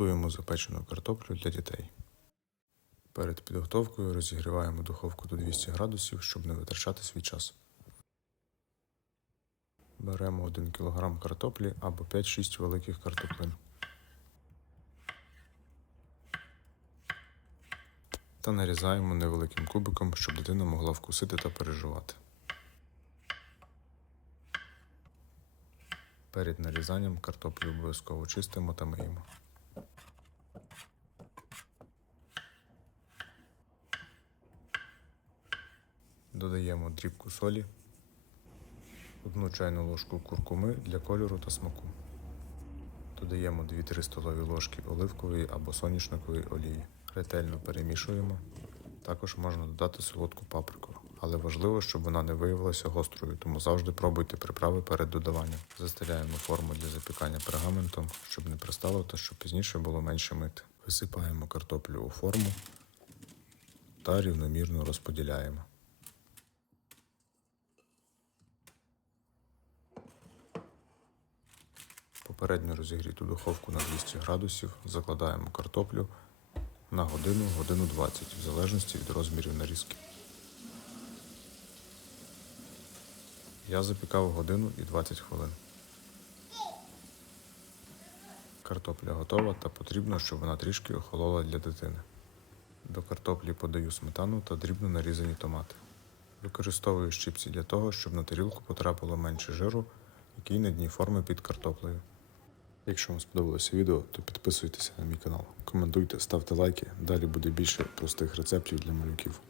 Готуємо запечену картоплю для дітей. Перед підготовкою розігріваємо духовку до 200 градусів, щоб не витрачати свій час. Беремо 1 кг картоплі або 5-6 великих картоплин. Та нарізаємо невеликим кубиком, щоб дитина могла вкусити та пережувати. Перед нарізанням картоплю обов'язково чистимо та миємо. Додаємо дрібку солі, одну чайну ложку куркуми для кольору та смаку. Додаємо 2-3 столові ложки оливкової або соняшникової олії. Ретельно перемішуємо. Також можна додати солодку паприку, але важливо, щоб вона не виявилася гострою, тому завжди пробуйте приправи перед додаванням. Застеляємо форму для запікання пергаментом, щоб не пристало та щоб пізніше було менше мити. Висипаємо картоплю у форму та рівномірно розподіляємо. Попередньо розігріту духовку на 200 градусів закладаємо картоплю на годину, годину 20, в залежності від розмірів нарізки. Я запікав годину і 20 хвилин. Картопля готова та потрібно, щоб вона трішки охолола для дитини. До картоплі подаю сметану та дрібно нарізані томати. Використовую щипці для того, щоб на тарілку потрапило менше жиру, який на дні форми під картоплею. Якщо вам сподобалося відео, то підписуйтеся на мій канал, коментуйте, ставте лайки. Далі буде більше простих рецептів для малюків.